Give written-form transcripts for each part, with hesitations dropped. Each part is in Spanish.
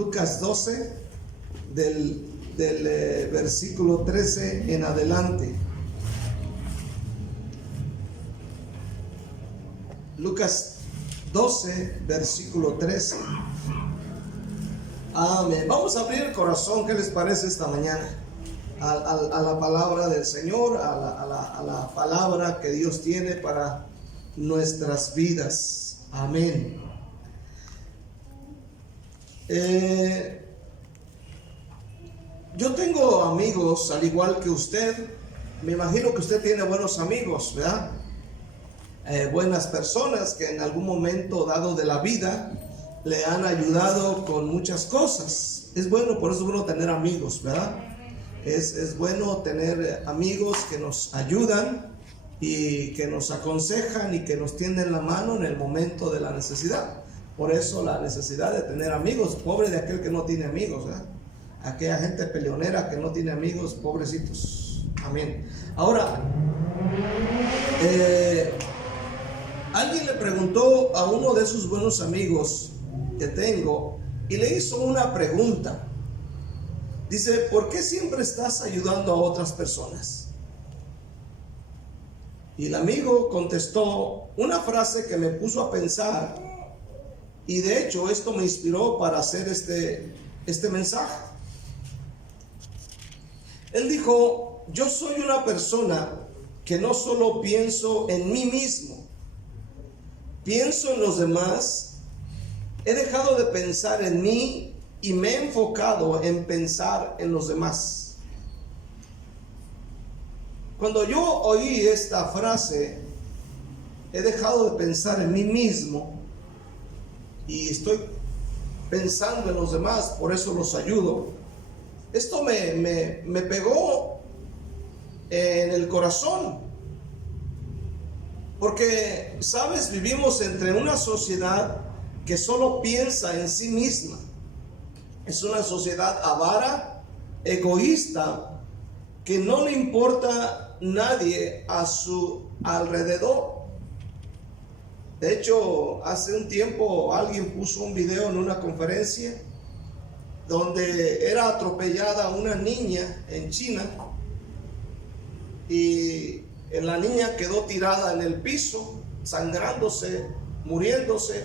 Lucas 12, del versículo 13 en adelante. Lucas 12, versículo 13. Amén. Vamos a abrir el corazón. ¿Qué les parece esta mañana? A la palabra del Señor, a la palabra que Dios tiene para nuestras vidas. Amén. Yo tengo amigos, al igual que usted. Me imagino que usted tiene buenos amigos, ¿verdad? Buenas personas que en algún momento dado de la vida le han ayudado con muchas cosas. Es bueno, por eso es bueno tener amigos, ¿verdad? Es bueno tener amigos que nos ayudan y que nos aconsejan y que nos tienden la mano en el momento de la necesidad. Por eso la necesidad de tener amigos. Pobre de aquel que no tiene amigos, ¿verdad? Aquella gente peleonera que no tiene amigos, pobrecitos. Amén. Ahora, alguien le preguntó a uno de sus buenos amigos que tengo y le hizo una pregunta. Dice: ¿por qué siempre estás ayudando a otras personas? Y el amigo contestó una frase que me puso a pensar, y de hecho esto me inspiró para hacer este mensaje. Él dijo: yo soy una persona que no solo pienso en mí mismo, pienso en los demás. He dejado de pensar en mí y me he enfocado en pensar en los demás. Cuando yo oí esta frase, he dejado de pensar en mí mismo y estoy pensando en los demás, por eso los ayudo. Esto me pegó en el corazón. Porque, ¿sabes? Vivimos entre una sociedad que solo piensa en sí misma. Es una sociedad avara, egoísta, que no le importa nadie a su alrededor. De hecho, hace un tiempo alguien puso un video en una conferencia donde era atropellada una niña en China y la niña quedó tirada en el piso, sangrándose, muriéndose.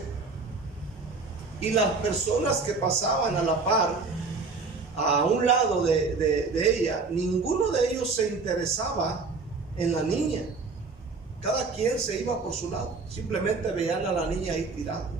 Y las personas que pasaban a la par, a un lado de ella, ninguno de ellos se interesaba en la niña. Cada quien se iba por su lado. Simplemente veían a la niña ahí tirada.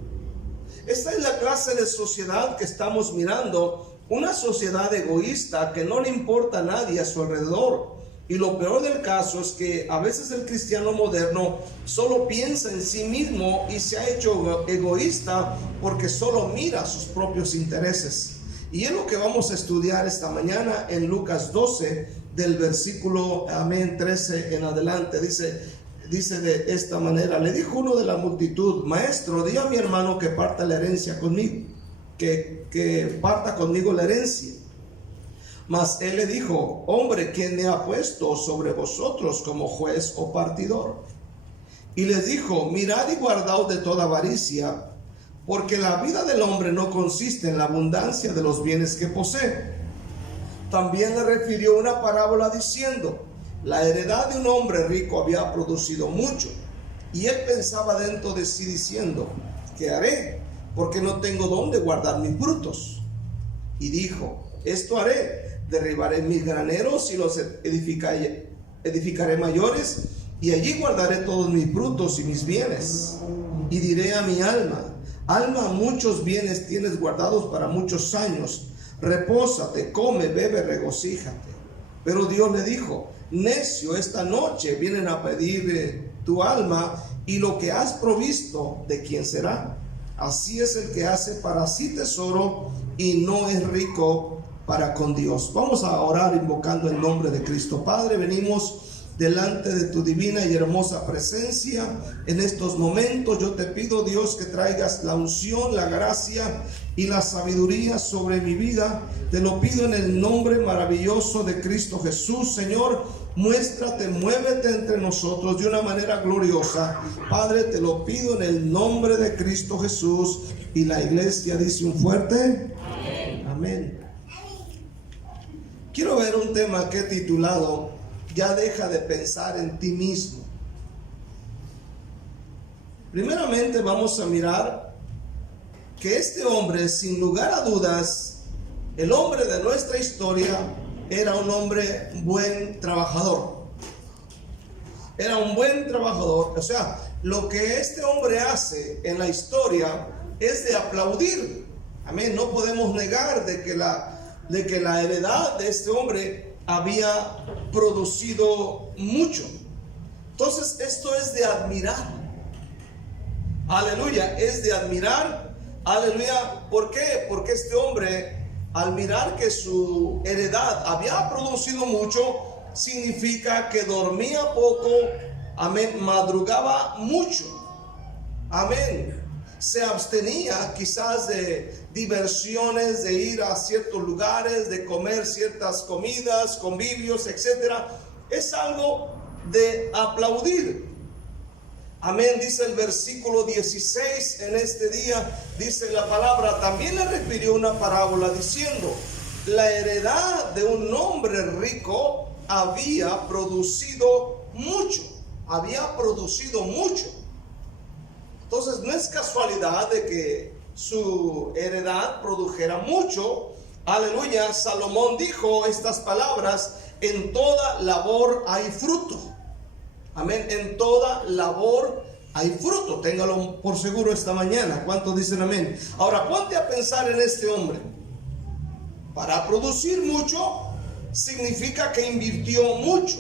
Esta es la clase de sociedad que estamos mirando. Una sociedad egoísta que no le importa a nadie a su alrededor. Y lo peor del caso es que a veces el cristiano moderno solo piensa en sí mismo y se ha hecho egoísta porque solo mira sus propios intereses. Y es lo que vamos a estudiar esta mañana en Lucas 12, del versículo 13 en adelante. Dice de esta manera: le dijo uno de la multitud: maestro, di a mi hermano que parta la herencia conmigo, que parta conmigo la herencia. Mas él le dijo: hombre, ¿quién me ha puesto sobre vosotros como juez o partidor? Y les dijo: mirad y guardaos de toda avaricia, porque la vida del hombre no consiste en la abundancia de los bienes que posee. También le refirió una parábola diciendo: la heredad de un hombre rico había producido mucho, y él pensaba dentro de sí diciendo: ¿qué haré? Porque no tengo dónde guardar mis frutos. Y dijo: esto haré: derribaré mis graneros y los edificaré mayores, y allí guardaré todos mis frutos y mis bienes. Y diré a mi alma: alma, muchos bienes tienes guardados para muchos años. Repósate, come, bebe, regocíjate. Pero Dios le dijo: necio, esta noche vienen a pedir tu alma, y lo que has provisto, ¿de quién será? Así es el que hace para sí tesoro y no es rico para con Dios. Vamos a orar invocando el nombre de Cristo. Padre, venimos delante de tu divina y hermosa presencia en estos momentos. Yo te pido, Dios, que traigas la unción, la gracia y la sabiduría sobre mi vida. Te lo pido en el nombre maravilloso de Cristo Jesús. Señor, muéstrate, muévete entre nosotros de una manera gloriosa. Padre, te lo pido en el nombre de Cristo Jesús. Y la iglesia dice un fuerte amén. Amén. Quiero ver un tema que he titulado "Ya deja de pensar en ti mismo". Primeramente vamos a mirar que este hombre, sin lugar a dudas, el hombre de nuestra historia, era un hombre buen trabajador. Era un buen trabajador. O sea, lo que este hombre hace en la historia es de aplaudir. Amén. No podemos negar de que la heredad de este hombre había producido mucho. Entonces, esto es de admirar. Aleluya, es de admirar. Aleluya. ¿Por qué? Porque este hombre, al mirar que su heredad había producido mucho, significa que dormía poco. Amén. Madrugaba mucho. Amén. Se abstenía quizás de diversiones, de ir a ciertos lugares, de comer ciertas comidas, convivios, etcétera. Es algo de aplaudir. Amén. Dice el versículo 16 en este día, dice la palabra: también le refirió una parábola diciendo: la heredad de un hombre rico había producido mucho. Había producido mucho. Entonces no es casualidad de que su heredad produjera mucho. Aleluya. Salomón dijo estas palabras: en toda labor hay fruto. Amén. En toda labor hay fruto. Téngalo por seguro esta mañana. ¿Cuántos dicen amén? Ahora ponte a pensar en este hombre. Para producir mucho significa que invirtió mucho.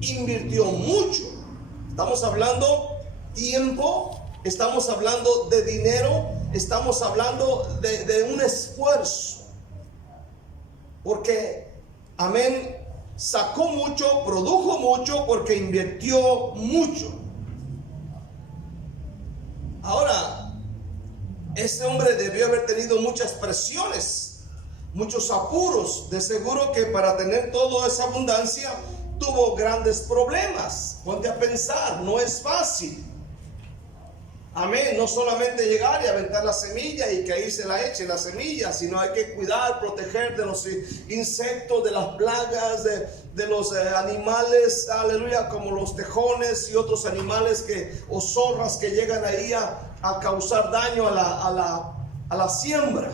Invirtió mucho. Estamos hablando tiempo, estamos hablando de dinero, estamos hablando de un esfuerzo. Porque, amén, sacó mucho, produjo mucho, porque invirtió mucho. Ahora, este hombre debió haber tenido muchas presiones, muchos apuros. De seguro que para tener toda esa abundancia tuvo grandes problemas. Ponte a pensar, no es fácil. Amén. No solamente llegar y aventar la semilla y que ahí se la eche la semilla, sino hay que cuidar, proteger de los insectos, de las plagas, de los animales, aleluya, como los tejones y otros animales o zorras que llegan ahí a causar daño a la siembra.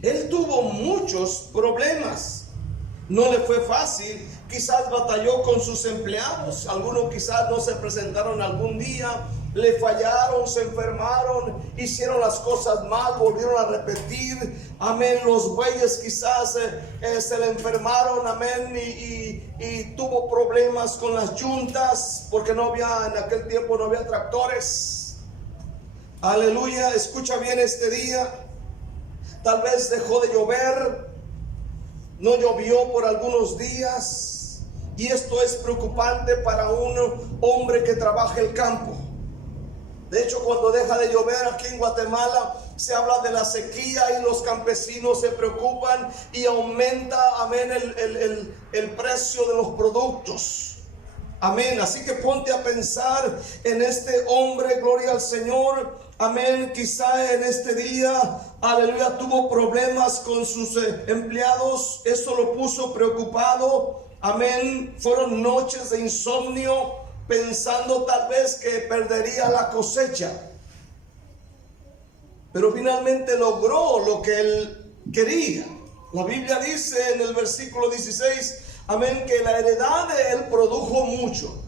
Él tuvo muchos problemas. No le fue fácil. Quizás batalló con sus empleados. Algunos quizás no se presentaron algún día, le fallaron, se enfermaron, hicieron las cosas mal, volvieron a repetir. Amén. Los bueyes quizás se le enfermaron. Amén. Y tuvo problemas con las yuntas, porque en aquel tiempo no había tractores. Aleluya. Escucha bien este día. Tal vez dejó de llover. No llovió por algunos días. Y esto es preocupante para un hombre que trabaja el campo. De hecho, cuando deja de llover aquí en Guatemala, se habla de la sequía y los campesinos se preocupan y aumenta, amén, el precio de los productos. Amén. Así que ponte a pensar en este hombre, gloria al Señor. Amén. Quizá en este día, aleluya, tuvo problemas con sus empleados. Eso lo puso preocupado. Amén. Fueron noches de insomnio, pensando tal vez que perdería la cosecha. Pero finalmente logró lo que él quería. La Biblia dice en el versículo 16, amén, que la heredad de él produjo mucho.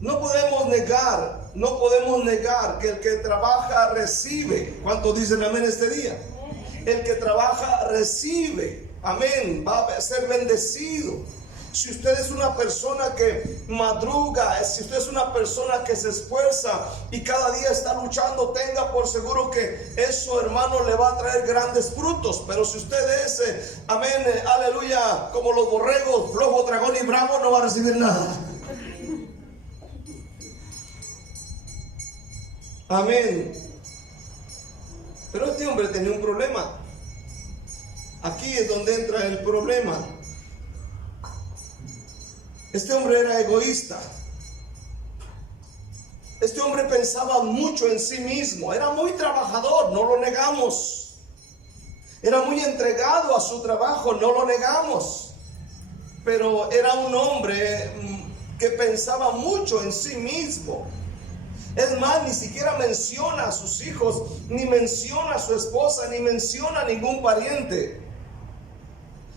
No podemos negar que el que trabaja recibe. ¿Cuántos dicen amén este día? El que trabaja recibe. Amén. Va a ser bendecido. Si usted es una persona que madruga, si usted es una persona que se esfuerza y cada día está luchando, tenga por seguro que eso, hermano, le va a traer grandes frutos. Pero si usted es, amén, aleluya, como los borregos, flojo, dragón y bravo, no va a recibir nada. Amén. Pero este hombre tenía un problema. Aquí es donde entra el problema. Este hombre era egoísta. Este hombre pensaba mucho en sí mismo, era muy trabajador, no lo negamos. Era muy entregado a su trabajo, no lo negamos. Pero era un hombre que pensaba mucho en sí mismo. Es más, ni siquiera menciona a sus hijos, ni menciona a su esposa, ni menciona a ningún pariente.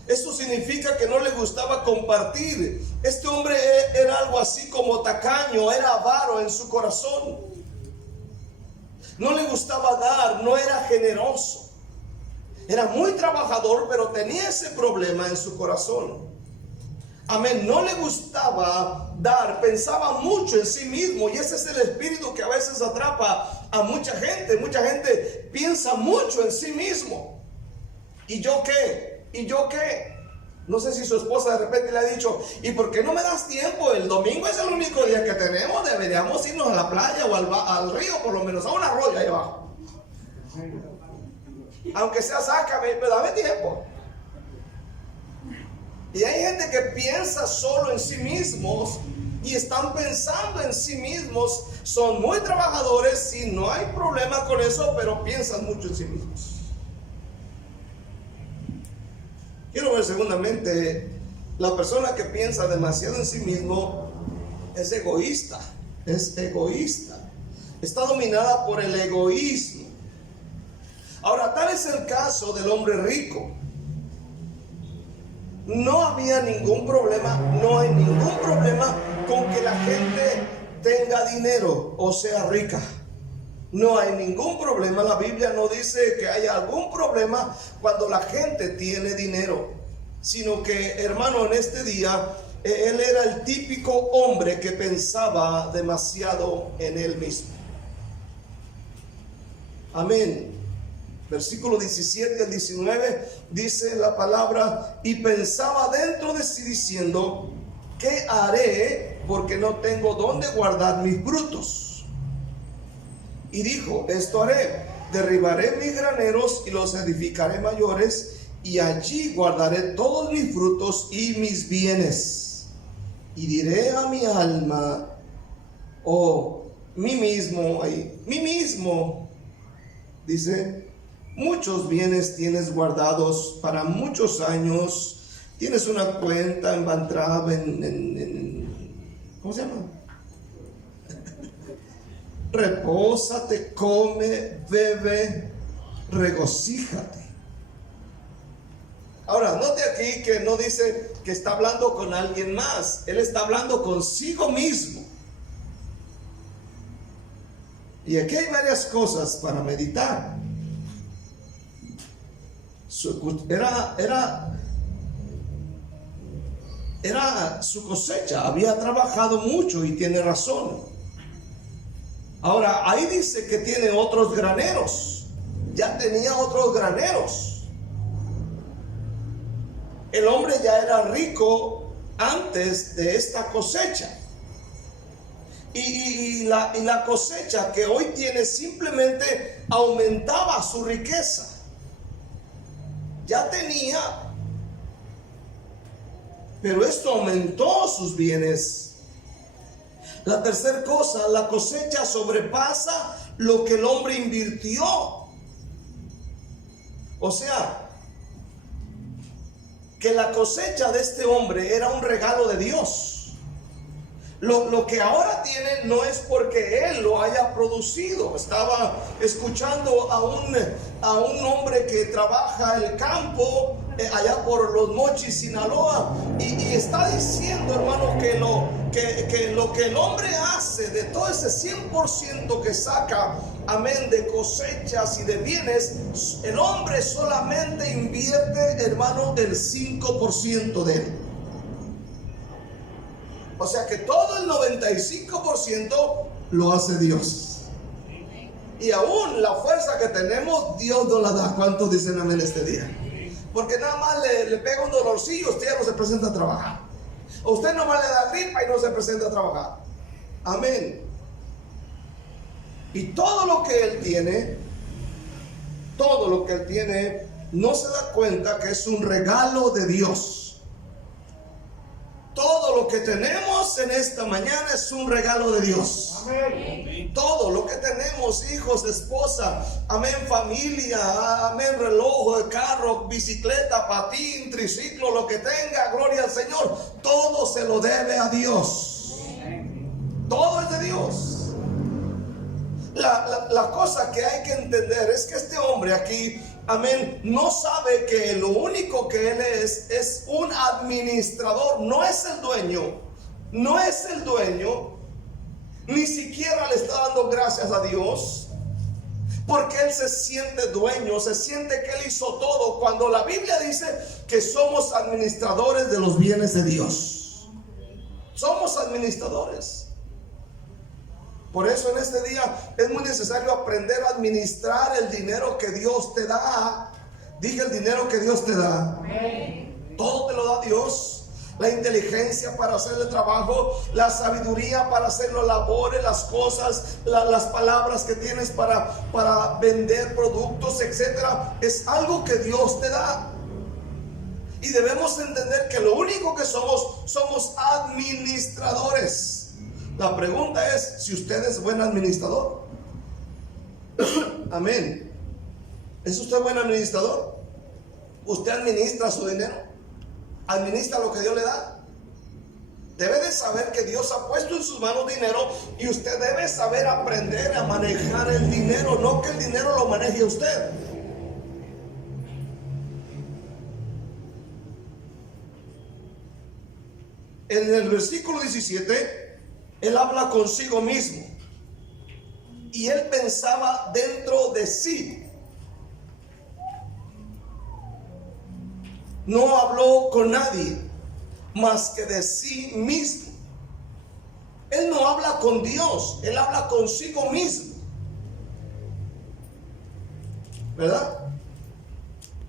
Eso significa que no le gustaba compartir. Este hombre era algo así como tacaño, era avaro en su corazón. No le gustaba dar, no era generoso. Era muy trabajador, pero tenía ese problema en su corazón. Amén, no le gustaba dar, pensaba mucho en sí mismo, y ese es el espíritu que a veces atrapa a mucha gente. Mucha gente piensa mucho en sí mismo. ¿Y yo qué? ¿Y yo qué? No sé si su esposa de repente le ha dicho: ¿y por qué no me das tiempo? El domingo es el único día que tenemos, deberíamos irnos a la playa o al río, por lo menos a un arroyo ahí abajo. Aunque sea, sácame, pero dame tiempo. Y hay gente que piensa solo en sí mismos y están pensando en sí mismos. Son muy trabajadores, y no hay problema con eso, pero piensan mucho en sí mismos. Quiero ver segundamente, la persona que piensa demasiado en sí mismo es egoísta, está dominada por el egoísmo. Ahora, tal es el caso del hombre rico. No había ningún problema, no hay ningún problema con que la gente tenga dinero o sea rica. No hay ningún problema. La Biblia no dice que haya algún problema cuando la gente tiene dinero, sino que, hermano, en este día él era el típico hombre que pensaba demasiado en él mismo. Amén. Versículo 17 al 19 dice la palabra: y pensaba dentro de sí diciendo: ¿qué haré? Porque no tengo dónde guardar mis frutos. Y dijo: esto haré, derribaré mis graneros y los edificaré mayores, y allí guardaré todos mis frutos y mis bienes. Y diré a mi alma, mí mismo, dice: muchos bienes tienes guardados para muchos años, tienes una cuenta en Bantrab, ¿cómo se llama? Repósate, come, bebe, regocíjate. Ahora, note aquí que no dice que está hablando con alguien más, él está hablando consigo mismo. Y aquí hay varias cosas para meditar. Era su cosecha, había trabajado mucho y tiene razón. Ahora, ahí dice que tiene otros graneros, ya tenía otros graneros. El hombre ya era rico antes de esta cosecha. Y la cosecha que hoy tiene simplemente aumentaba su riqueza. Ya tenía, pero esto aumentó sus bienes. La tercera cosa, la cosecha sobrepasa lo que el hombre invirtió. O sea, que la cosecha de este hombre era un regalo de Dios. Lo que ahora tiene no es porque él lo haya producido. Estaba escuchando a un hombre que trabaja el campo allá por Los Mochis, Sinaloa, y está diciendo, hermano, que lo que el hombre hace de todo ese 100% que saca, amén, de cosechas y de bienes, el hombre solamente invierte, hermano, el 5% de él. O sea que todo el 95% lo hace Dios. Y aún la fuerza que tenemos, Dios nos la da. ¿Cuántos dicen amén este día? Porque nada más le pega un dolorcillo, usted ya no se presenta a trabajar. O usted nomás le da gripa y no se presenta a trabajar. Amén. Y todo lo que él tiene, no se da cuenta que es un regalo de Dios. Todo lo que tenemos en esta mañana es un regalo de Dios. Amén. Todo lo que tenemos, hijos, esposa, amén, familia, amén, reloj, carro, bicicleta, patín, triciclo, lo que tenga, gloria al Señor, todo se lo debe a Dios. Todo es de Dios. La cosa que hay que entender es que este hombre aquí, amén, no sabe que lo único que él es un administrador, no es el dueño, no es el dueño, ni siquiera le está dando gracias a Dios, porque él se siente dueño, se siente que él hizo todo, cuando la Biblia dice que somos administradores de los bienes de Dios. Somos administradores. Por eso en este día es muy necesario aprender a administrar el dinero que Dios te da. Dije, el dinero que Dios te da. Amén. Todo te lo da Dios. La inteligencia para hacer el trabajo, la sabiduría para hacer las labores, las cosas, las palabras que tienes para vender productos, etcétera. Es algo que Dios te da. Y debemos entender que lo único que somos administradores. La pregunta es si usted es buen administrador. Amén. ¿Es usted buen administrador? ¿Usted administra su dinero? ¿Administra lo que Dios le da? Debe de saber que Dios ha puesto en sus manos dinero y usted debe saber aprender a manejar el dinero, no que el dinero lo maneje usted. En el versículo 17 él habla consigo mismo y él pensaba dentro de sí. No habló con nadie más que de sí mismo. Él no habla con Dios, él habla consigo mismo, ¿verdad?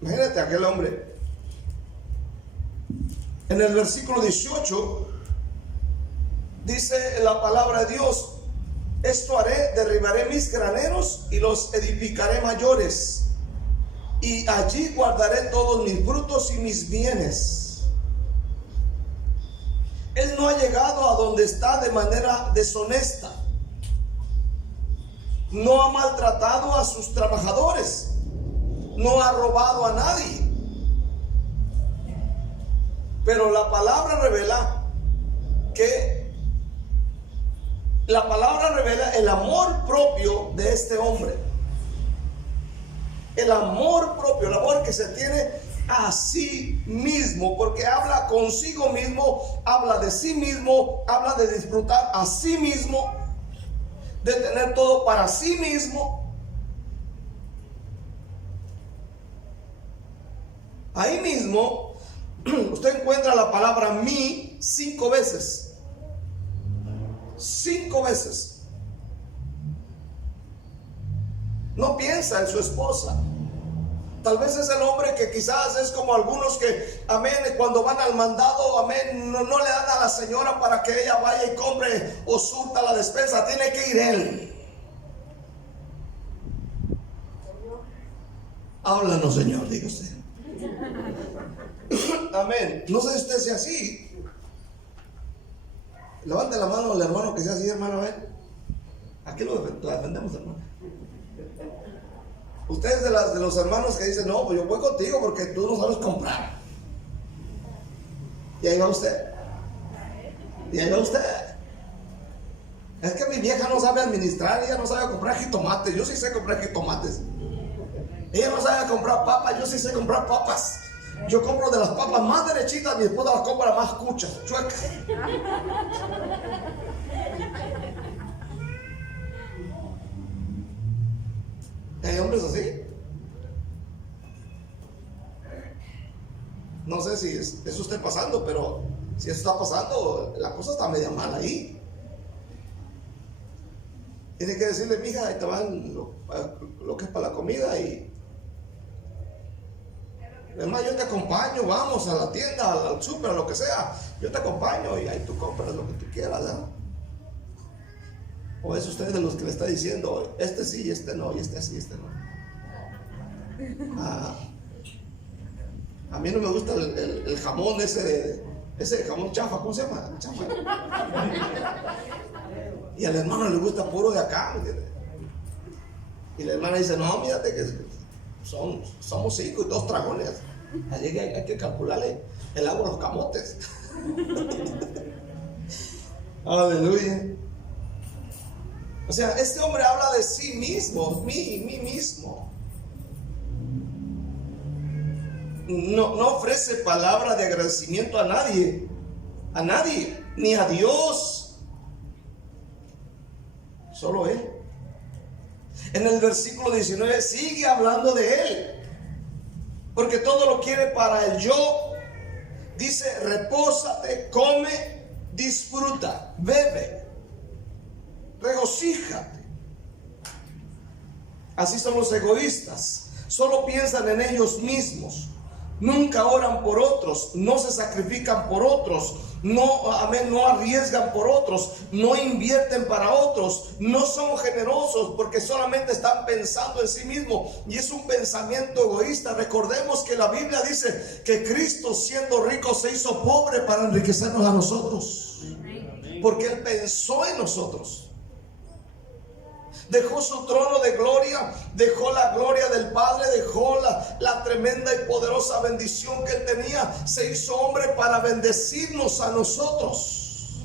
Imagínate aquel hombre. En el versículo 18 dice la palabra de Dios: esto haré, derribaré mis graneros y los edificaré mayores, y allí guardaré todos mis frutos y mis bienes. Él no ha llegado a donde está de manera deshonesta, no ha maltratado a sus trabajadores, no ha robado a nadie, pero la palabra revela el amor propio de este hombre. El amor propio, el amor que se tiene a sí mismo, porque habla consigo mismo, habla de sí mismo, habla de disfrutar a sí mismo, de tener todo para sí mismo. Ahí mismo usted encuentra la palabra mí 5 veces. 5 veces. No piensa en su esposa. Tal vez es el hombre que quizás es como algunos que, amén, cuando van al mandado, amén, no le dan a la señora para que ella vaya y compre o surta la despensa, tiene que ir él. Háblanos, Señor, diga usted. Amén. No sé si usted sea así. Levante la mano al hermano que sea así, hermano. Aquí lo defendemos, hermano. Ustedes de los hermanos que dicen, no, pues yo voy contigo porque tú no sabes comprar. Y ahí va usted. Y ahí va usted. Es que mi vieja no sabe administrar, ella no sabe comprar jitomates. Yo sí sé comprar jitomates. Ella no sabe comprar papas, yo sí sé comprar papas. Yo compro de las papas más derechitas, mi esposa las compra más cuchas, chuecas. ¿Hay hombres así? No sé si eso esté pasando, pero si eso está pasando, la cosa está media mal ahí. Tiene que decirle, mija, ahí te van lo que es para la comida y... Además, yo te acompaño, vamos a la tienda, al súper, a lo que sea. Yo te acompaño y ahí tú compras lo que tú quieras, ¿verdad? O es usted de los que le está diciendo, este sí, este no, y este sí, este no. A mí no me gusta el jamón ese ese jamón chafa, ¿cómo se llama? Chafa. Y al hermano le gusta puro de acá, ¿me entiendes? Y la hermana dice, no, mírate que somos 5 y 2 dragones. Allí hay que calcularle el agua a los camotes. Aleluya. O sea, este hombre habla de sí mismo, mí mismo. No ofrece palabra de agradecimiento a nadie, ni a Dios, solo él. En el versículo 19 sigue hablando de él, porque todo lo quiere para el yo. Dice, repósate, come, disfruta, bebe, regocíjate. Así son los egoístas, solo piensan en ellos mismos. Nunca oran por otros, no se sacrifican por otros, no arriesgan por otros, no invierten para otros, no son generosos porque solamente están pensando en sí mismos, y es un pensamiento egoísta. Recordemos que la Biblia dice que Cristo, siendo rico, se hizo pobre para enriquecernos a nosotros, porque Él pensó en nosotros. Dejó su trono de gloria, dejó la gloria del Padre, dejó la tremenda y poderosa bendición que Él tenía. Se hizo hombre para bendecirnos a nosotros.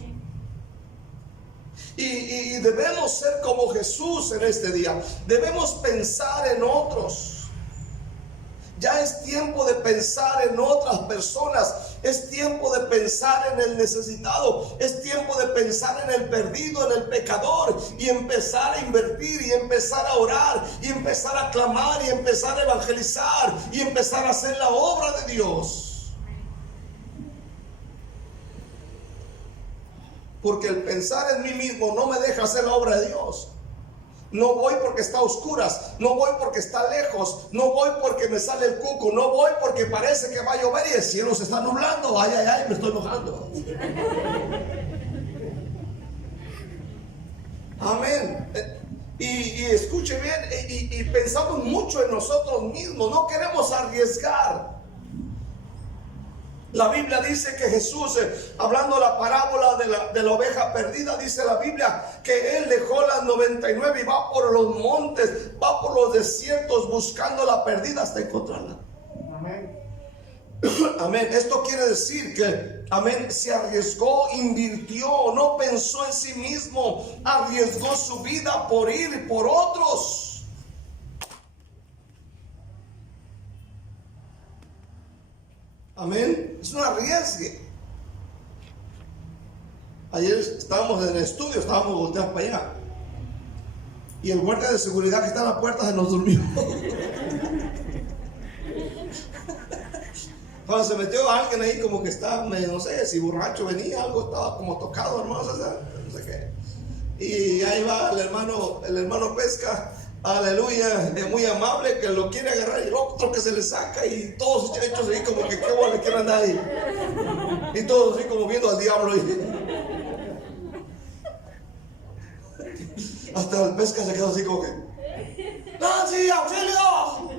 Y debemos ser como Jesús en este día. Debemos pensar en otros. Ya es tiempo de pensar en otras personas. Es tiempo de pensar en el necesitado. Es tiempo de pensar en el perdido, en el pecador, y empezar a invertir, y empezar a orar, y empezar a clamar, y empezar a evangelizar, y empezar a hacer la obra de Dios. Porque el pensar en mí mismo no me deja hacer la obra de Dios. No voy porque está a oscuras, no voy porque está lejos, no voy porque me sale el cuco, no voy porque parece que va a llover y el cielo se está nublando. Ay, ay, ay, me estoy mojando. Amén. Y escuche bien, y pensamos mucho en nosotros mismos, no queremos arriesgar. La Biblia dice que Jesús, hablando la parábola de la oveja perdida, dice la Biblia que Él dejó las 99 y va por los montes, va por los desiertos buscando la perdida hasta encontrarla. Amén. Amén. Esto quiere decir que, amén, se arriesgó, invirtió, no pensó en sí mismo, arriesgó su vida por ir por otros. Amén. Es un arriesgue. Ayer estábamos en el estudio, estábamos volteados para allá, y el guardia de seguridad que está en la puerta se nos durmió. Cuando se metió alguien ahí como que estaba, no sé si borracho venía, algo estaba como tocado, hermanos, no sé qué. Y ahí va el hermano Pesca, aleluya, es muy amable, que lo quiere agarrar, y el otro que se le saca, y todos hechos ahí como que qué bueno que quieren ahí, y todos así como viendo al diablo ahí. Hasta el Pesca se quedó así como que, ¡Nancy, auxilio!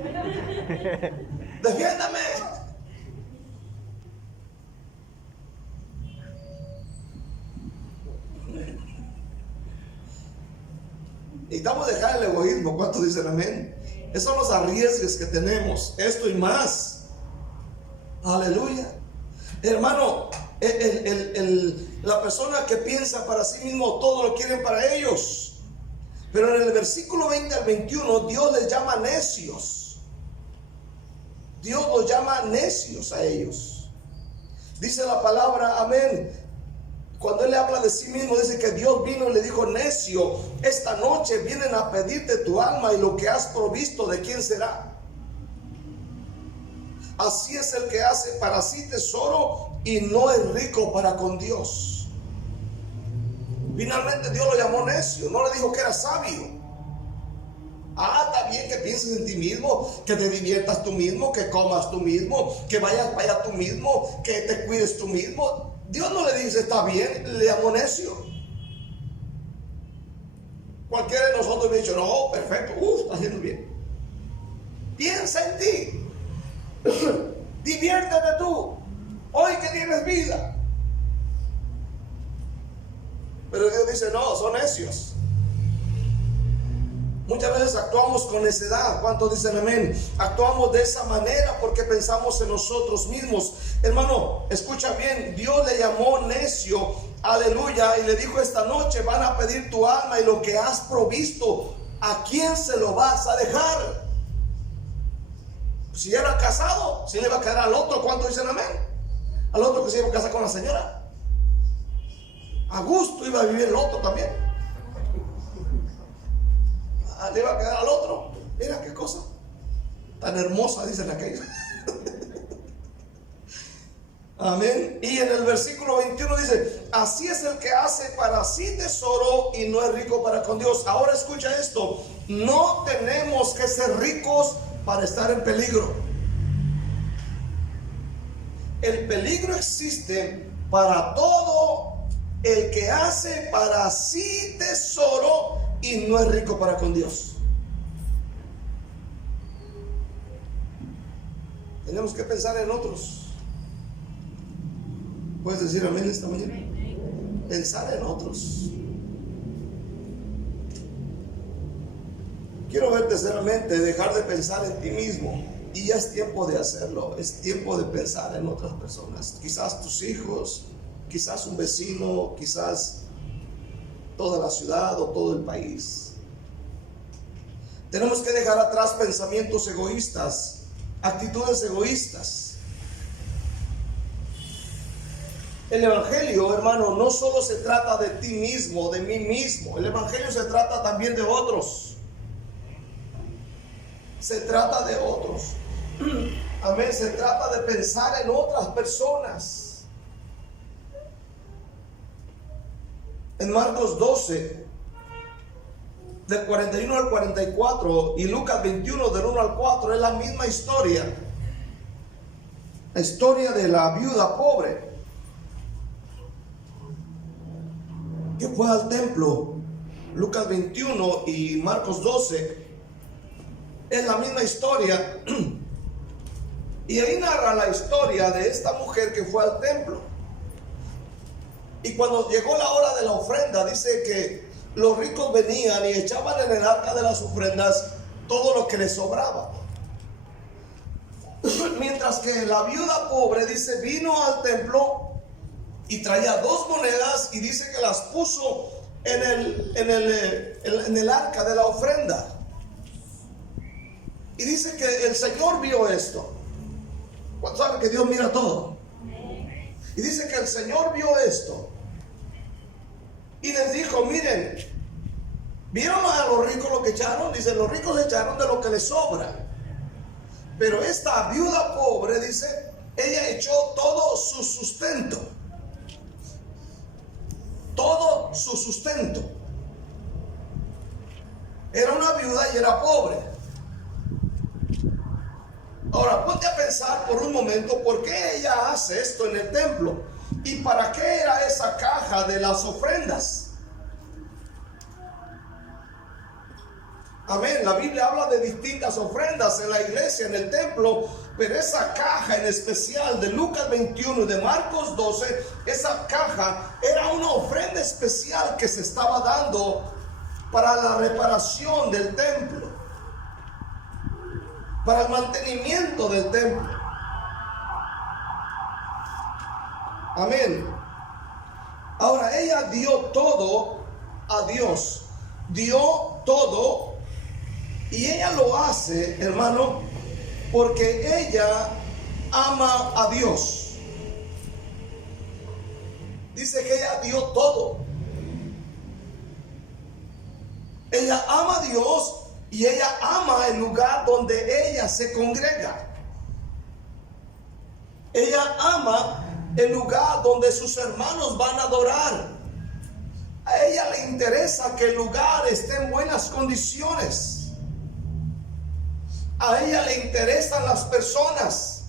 ¡Defiéndame! Necesitamos dejar el egoísmo. ¿Cuántos dicen amén? Esos son los arriesgues que tenemos, esto y más. Aleluya. Hermano, la persona que piensa para sí mismo, todo lo quieren para ellos. Pero en el versículo 20 al 21, Dios les llama necios. Dios los llama necios a ellos. Dice la palabra, amén. Cuando Él le habla de sí mismo, dice que Dios vino y le dijo, necio, esta noche vienen a pedirte tu alma, y lo que has provisto, ¿de quién será? Así es el que hace para sí tesoro y no es rico para con Dios. Finalmente Dios lo llamó necio, no le dijo que era sabio. Está bien que pienses en ti mismo, que te diviertas tú mismo, que comas tú mismo, que vayas para allá tú mismo, que te cuides tú mismo. Dios no le dice está bien, le llamó necio. Cualquiera de nosotros me ha dicho, no, perfecto, está haciendo bien. Piensa en ti, diviértete tú, hoy que tienes vida, Pero Dios dice, no, son necios. Muchas veces actuamos con necedad. ¿Cuántos dicen amén? Actuamos de esa manera porque pensamos en nosotros mismos. Hermano, escucha bien, Dios le llamó necio, aleluya, y le dijo esta noche, van a pedir tu alma y lo que has provisto, ¿a quién se lo vas a dejar? Si era casado, si le iba a quedar al otro. ¿Cuántos dicen amén? Al otro que se iba a casar con la señora. A gusto iba a vivir el otro también. Le iba a quedar al otro. Mira qué cosa tan hermosa, dicen aquellos. Amén. Y en el versículo 21 dice, así es el que hace para sí tesoro y no es rico para con Dios. Ahora escucha esto, no tenemos que ser ricos para estar en peligro. El peligro existe para todo el que hace para sí tesoro y no es rico para con Dios. Tenemos que pensar en otros. ¿Puedes decir amén esta mañana? Pensar en otros. Quiero verte seriamente, dejar de pensar en ti mismo. Y ya es tiempo de hacerlo. Es tiempo de pensar en otras personas. Quizás tus hijos, quizás un vecino, quizás toda la ciudad o todo el país. Tenemos que dejar atrás pensamientos egoístas, actitudes egoístas. El evangelio, hermano, no solo se trata de ti mismo, de mí mismo. El evangelio se trata también de otros. Se trata de otros. Amén. Se trata de pensar en otras personas. En Marcos 12, del 41 al 44, y Lucas 21, del 1 al 4, es la misma historia. La historia de la viuda pobre que fue al templo. Lucas 21 y Marcos 12 es la misma historia. Y ahí narra la historia de esta mujer que fue al templo. Y cuando llegó la hora de la ofrenda, dice que los ricos venían y echaban en el arca de las ofrendas todo lo que les sobraba. Mientras que la viuda pobre, dice, vino al templo y traía 2 monedas y dice que las puso en el arca de la ofrenda. Y dice que el Señor vio esto. ¿Cuántos saben que Dios mira todo? Y dice que el Señor vio esto y les dijo, miren, ¿vieron a los ricos lo que echaron? Dice, los ricos echaron de lo que les sobra. Pero esta viuda pobre, dice, ella echó todo su sustento. Todo su sustento. Era una viuda y era pobre. Ahora, ponte a pensar por un momento por qué ella hace esto en el templo y para qué era esa caja de las ofrendas. Amén. La Biblia habla de distintas ofrendas en la iglesia, en el templo, pero esa caja en especial de Lucas 21 y de Marcos 12, esa caja era una ofrenda especial que se estaba dando para la reparación del templo, para el mantenimiento del templo. Amén. Ahora, ella dio todo a Dios. Dio todo. Y ella lo hace, hermano, porque ella ama a Dios. Dice que ella dio todo. Ella ama a Dios y ella ama el lugar donde ella se congrega. Ella ama el lugar donde sus hermanos van a adorar. A ella le interesa que el lugar esté en buenas condiciones. A ella le interesan las personas.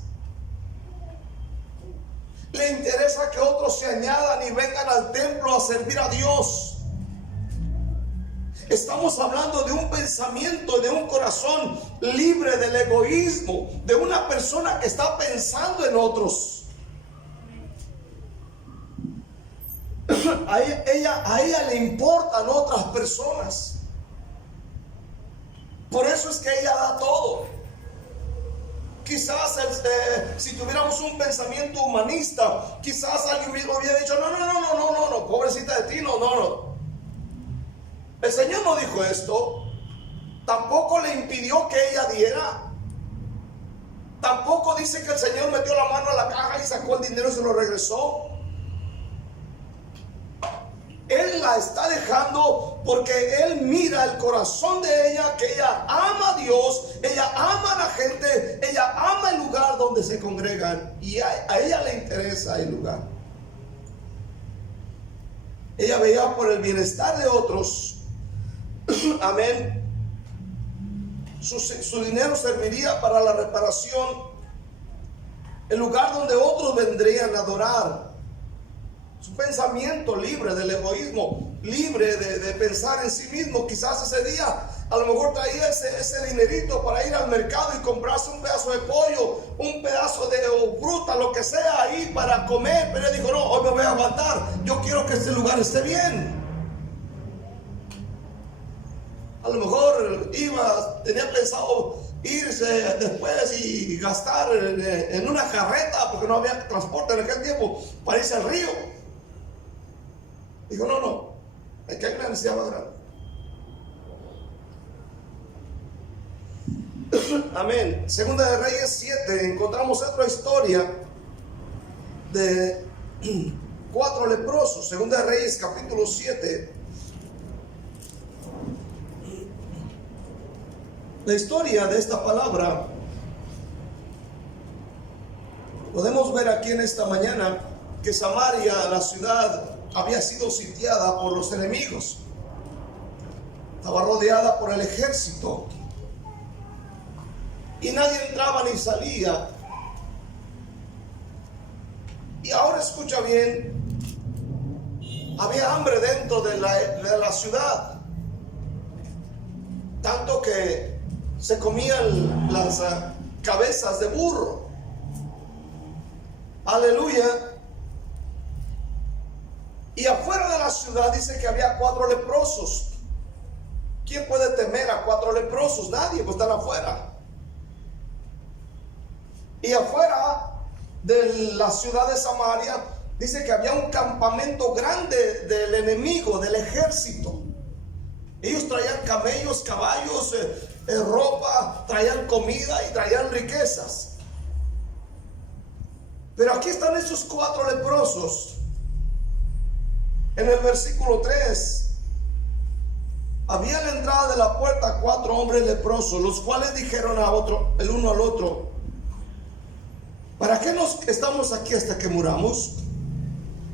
Le interesa que otros se añadan y vengan al templo a servir a Dios. Estamos hablando de un pensamiento, de un corazón libre del egoísmo, de una persona que está pensando en otros. A ella le importan otras personas. Por eso es que ella da todo. Quizás si tuviéramos un pensamiento humanista, quizás alguien mismo hubiera dicho, no, pobrecita de ti, no. El Señor no dijo esto. Tampoco le impidió que ella diera. Tampoco dice que el Señor metió la mano a la caja y sacó el dinero y se lo regresó. Él la está dejando porque Él mira el corazón de ella, que ella ama a Dios, ella ama a la gente, ella ama el lugar donde se congregan y a ella le interesa el lugar. Ella veía por el bienestar de otros. Amén. Su dinero serviría para la reparación, el lugar donde otros vendrían a adorar. Su pensamiento libre del egoísmo, libre de pensar en sí mismo. Quizás ese día a lo mejor traía ese dinerito para ir al mercado y comprarse un pedazo de pollo, un pedazo de fruta, lo que sea ahí para comer. Pero él dijo, no, hoy me voy a aguantar, yo quiero que este lugar esté bien. A lo mejor tenía pensado irse después y gastar en una carreta, porque no había transporte en aquel tiempo, para irse al río. Dijo, no, es que hay una necesidad más grande. Amén. Segunda de Reyes 7, encontramos otra historia de 4 leprosos. Segunda de Reyes capítulo 7. La historia de esta palabra podemos ver aquí en esta mañana que Samaria, la ciudad, había sido sitiada por los enemigos. Estaba rodeada por el ejército y nadie entraba ni salía. Y ahora escucha bien, había hambre dentro de la ciudad, tanto que se comían las cabezas de burro. Aleluya. Y afuera de la ciudad dice que había 4 leprosos. ¿Quién puede temer a 4 leprosos? Nadie, pues están afuera. Y afuera de la ciudad de Samaria dice que había un campamento grande del enemigo, del ejército. Ellos traían camellos, caballos, ropa, traían comida y traían riquezas. Pero aquí están esos 4 leprosos. En el versículo 3, había a la entrada de la puerta 4 hombres leprosos, los cuales dijeron el uno al otro, ¿para qué nos estamos aquí hasta que muramos?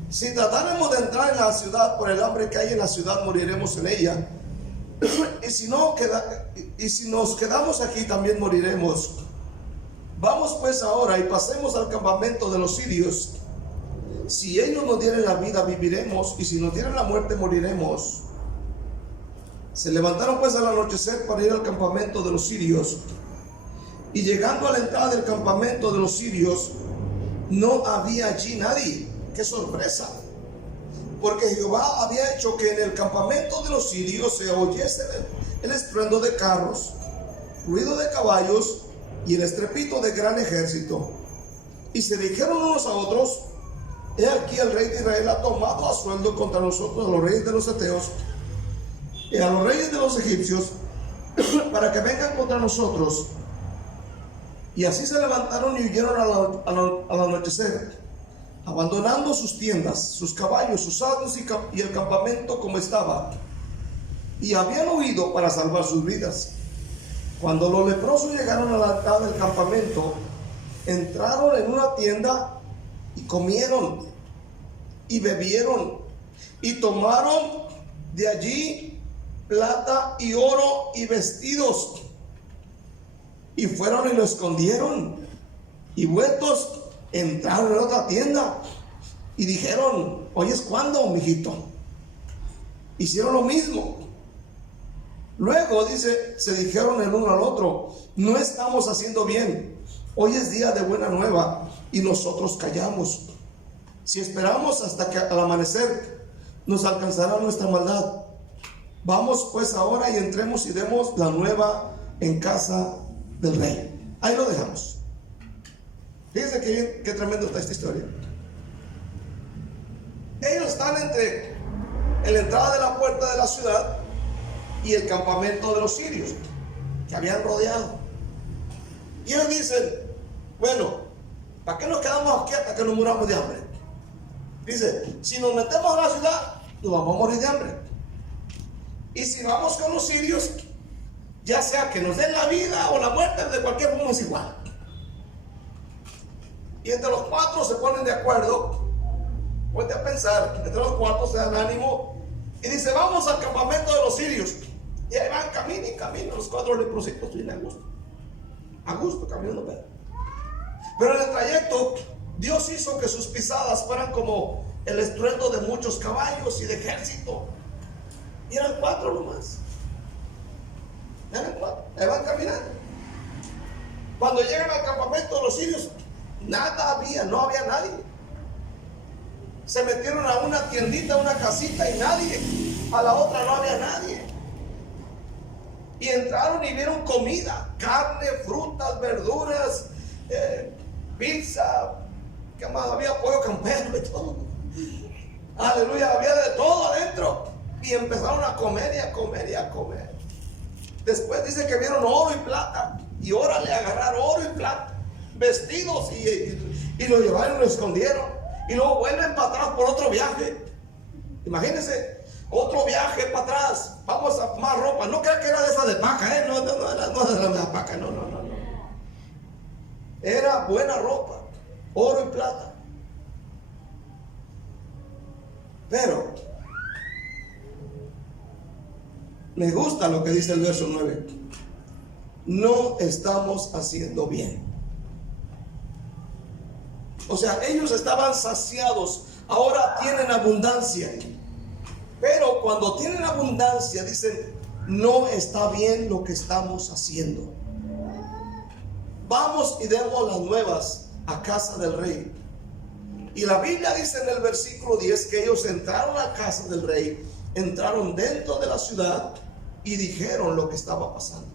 Si tratáramos de entrar en la ciudad por el hambre que hay en la ciudad, moriremos en ella. Y si nos quedamos aquí, también moriremos. Vamos pues ahora y pasemos al campamento de los sirios. Si ellos nos dieren la vida, viviremos, y si nos dieren la muerte, moriremos. Se levantaron pues al anochecer para ir al campamento de los sirios. Y llegando a la entrada del campamento de los sirios, no había allí nadie. ¡Qué sorpresa! Porque Jehová había hecho que en el campamento de los sirios se oyese el estruendo de carros, ruido de caballos y el estrepito de gran ejército. Y se dijeron unos a otros, he aquí el rey de Israel ha tomado a sueldo contra nosotros a los reyes de los heteos y a los reyes de los egipcios para que vengan contra nosotros. Y así se levantaron y huyeron al anochecer, abandonando sus tiendas, sus caballos, sus asnos y el campamento como estaba. Y habían huido para salvar sus vidas. Cuando los leprosos llegaron a la entrada del campamento, entraron en una tienda y comieron y bebieron y tomaron de allí plata y oro y vestidos y fueron y lo escondieron, y vueltos entraron en otra tienda y dijeron, ¿hoy es cuándo, mijito? Hicieron lo mismo. Luego dice, se dijeron el uno al otro, no estamos haciendo bien, hoy es día de buena nueva y nosotros callamos. Si esperamos hasta que al amanecer, nos alcanzará nuestra maldad. Vamos pues ahora y entremos y demos la nueva en casa del rey. Ahí lo dejamos. Fíjense qué tremendo está esta historia. Ellos están entre la entrada de la puerta de la ciudad y el campamento de los sirios que habían rodeado. Y ellos dicen: bueno, ¿para qué nos quedamos aquí hasta que nos muramos de hambre? Dice: si nos metemos a la ciudad, nos vamos a morir de hambre. Y si vamos con los sirios, ya sea que nos den la vida o la muerte, de cualquier forma es igual. Y entre los cuatro se ponen de acuerdo. Ponte a pensar, entre los cuatro se dan ánimo y dice: vamos al campamento de los sirios. Y ahí van camino y camino los cuatro leprositos, bien a gusto caminando. Pero en el trayecto Dios hizo que sus pisadas fueran como el estruendo de muchos caballos y de ejército. Y eran cuatro nomás. Eran cuatro, ahí van caminando. Cuando llegan al campamento de los sirios, nada había, no había nadie. Se metieron a una tiendita, a una casita y nadie. A la otra no había nadie. Y entraron y vieron comida, carne, frutas, verduras, pizza, ¿qué más? Había pollo campero y todo. Aleluya, había de todo adentro. Y empezaron a comer y a comer y a comer. Después dice que vieron oro y plata. Y órale, a agarrar oro y plata, vestidos, y lo llevaron y lo escondieron. Y luego vuelven para atrás por otro viaje. Imagínense, otro viaje para atrás. Vamos a más ropa. No creo que era de esa de paca, no era de la paca, no. Era buena ropa, oro y plata. Pero me gusta lo que dice el verso 9. No estamos haciendo bien. O sea, ellos estaban saciados, ahora tienen abundancia. Pero cuando tienen abundancia, dicen: no está bien lo que estamos haciendo. Vamos y demos las nuevas a casa del rey. Y la Biblia dice en el versículo 10 que ellos entraron a casa del rey, entraron dentro de la ciudad y dijeron lo que estaba pasando.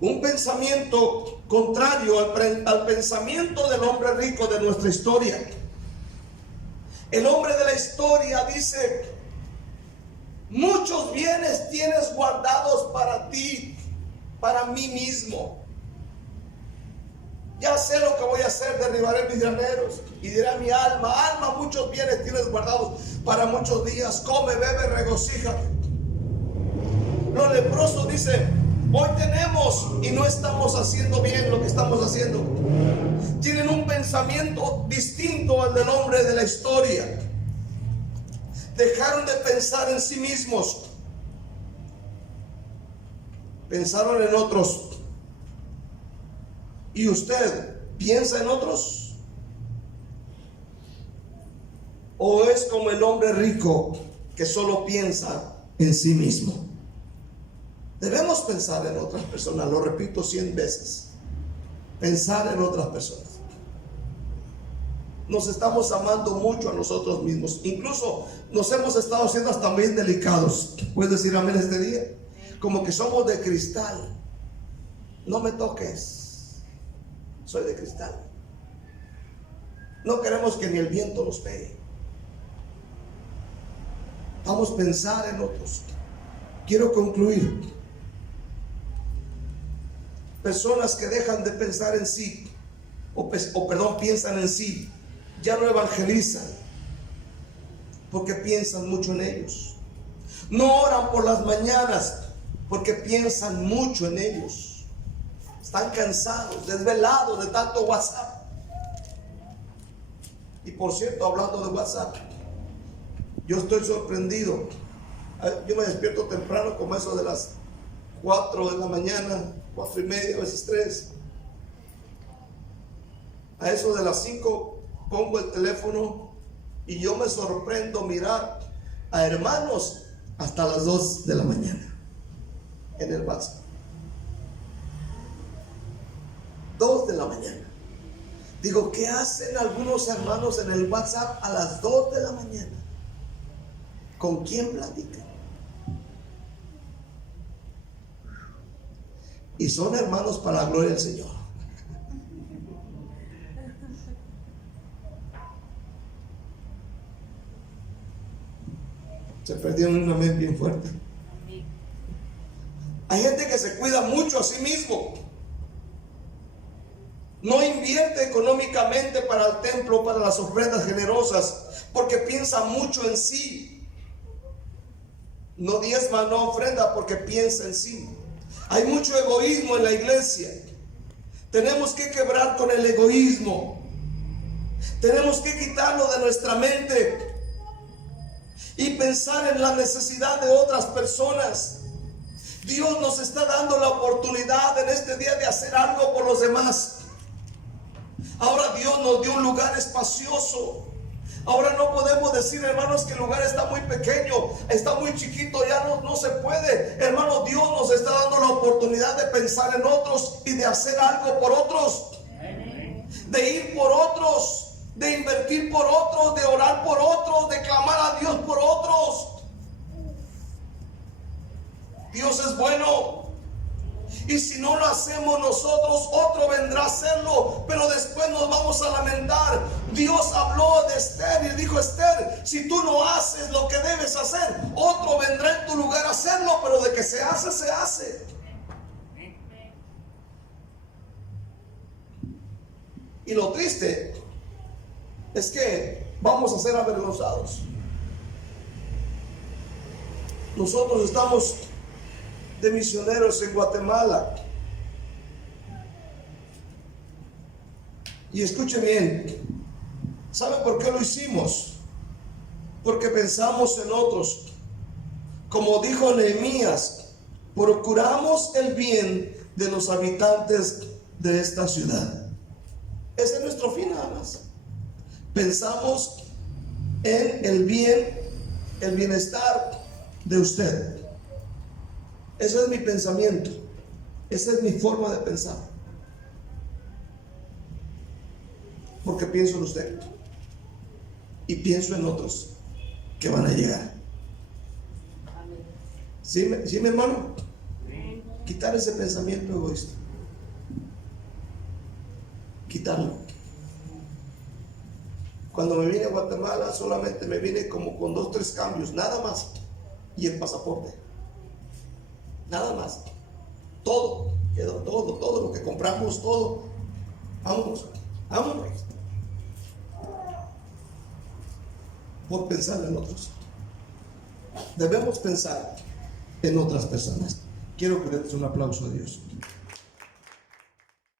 Un pensamiento contrario al pensamiento del hombre rico de nuestra historia. El hombre de la historia dice: muchos bienes tienes guardados para ti, para mí mismo. Ya sé lo que voy a hacer, derribaré mis graneros. Y dirá mi alma: alma, muchos bienes tienes guardados para muchos días. Come, bebe, regocíjate. Los leprosos dicen: hoy tenemos y no estamos haciendo bien lo que estamos haciendo. Tienen un pensamiento distinto al del hombre de la historia. Dejaron de pensar en sí mismos. Pensaron en otros. ¿Y usted piensa en otros? ¿O es como el hombre rico que solo piensa en sí mismo? Debemos pensar en otras personas, lo repito 100 veces. Pensar en otras personas. Nos estamos amando mucho a nosotros mismos. Incluso nos hemos estado haciendo hasta bien delicados. ¿Puedes decir amén este día? Como que somos de cristal. No me toques. Soy de cristal. No queremos que ni el viento nos pegue. Vamos a pensar en otros. Quiero concluir. Personas que dejan de pensar en sí, piensan en sí, ya no evangelizan porque piensan mucho en ellos. No oran por las mañanas porque piensan mucho en ellos. Están cansados, desvelados de tanto WhatsApp. Y por cierto, hablando de WhatsApp, yo estoy sorprendido. Yo me despierto temprano, como eso de las 4 de la mañana, 4:30, a veces 3. A eso de las 5 pongo el teléfono y yo me sorprendo mirar a hermanos hasta las 2 de la mañana en el WhatsApp. 2 de la mañana. Digo, ¿qué hacen algunos hermanos en el WhatsApp a las 2 de la mañana? ¿Con quién platican? Y son hermanos para la gloria del Señor. Se perdieron una mente bien fuerte. Hay gente que se cuida mucho a sí mismo. No invierte económicamente para el templo, para las ofrendas generosas, porque piensa mucho en sí. No diezma, no ofrenda, porque piensa en sí. Hay mucho egoísmo en la iglesia. Tenemos que quebrar con el egoísmo. Tenemos que quitarlo de nuestra mente y pensar en la necesidad de otras personas. Dios nos está dando la oportunidad en este día de hacer algo por los demás. Ahora Dios nos dio un lugar espacioso. Ahora no podemos decir, hermanos, que el lugar está muy pequeño, está muy chiquito, ya no se puede. Hermano, Dios nos está dando la oportunidad de pensar en otros y de hacer algo por otros, de ir por otros, de invertir por otros, de orar por otros, de clamar a Dios por otros. Dios es bueno. Y si no lo hacemos nosotros, otro vendrá a hacerlo, pero después nos vamos a lamentar. Dios habló de Esther y dijo: Esther, si tú no haces lo que debes hacer, otro vendrá en tu lugar a hacerlo, pero de que se hace, se hace. Y lo triste es que vamos a ser avergonzados. Nosotros estamos de misioneros en Guatemala. Y escuche bien, ¿sabe por qué lo hicimos? Porque pensamos en otros. Como dijo Nehemías, procuramos el bien de los habitantes de esta ciudad. Ese es nuestro fin, nada más. Pensamos en el bien, el bienestar de usted. Ese es mi pensamiento. Esa es mi forma de pensar. Porque pienso en usted y pienso en otros que van a llegar. ¿Sí, mi hermano? Quitar ese pensamiento egoísta. Quitarlo. Cuando me vine a Guatemala, solamente me vine como con 2 o 3 cambios, nada más, y el pasaporte. Nada más. Todo, quedó todo lo que compramos, todo. Vámonos. Por pensar en otros. Debemos pensar en otras personas. Quiero que le des un aplauso a Dios.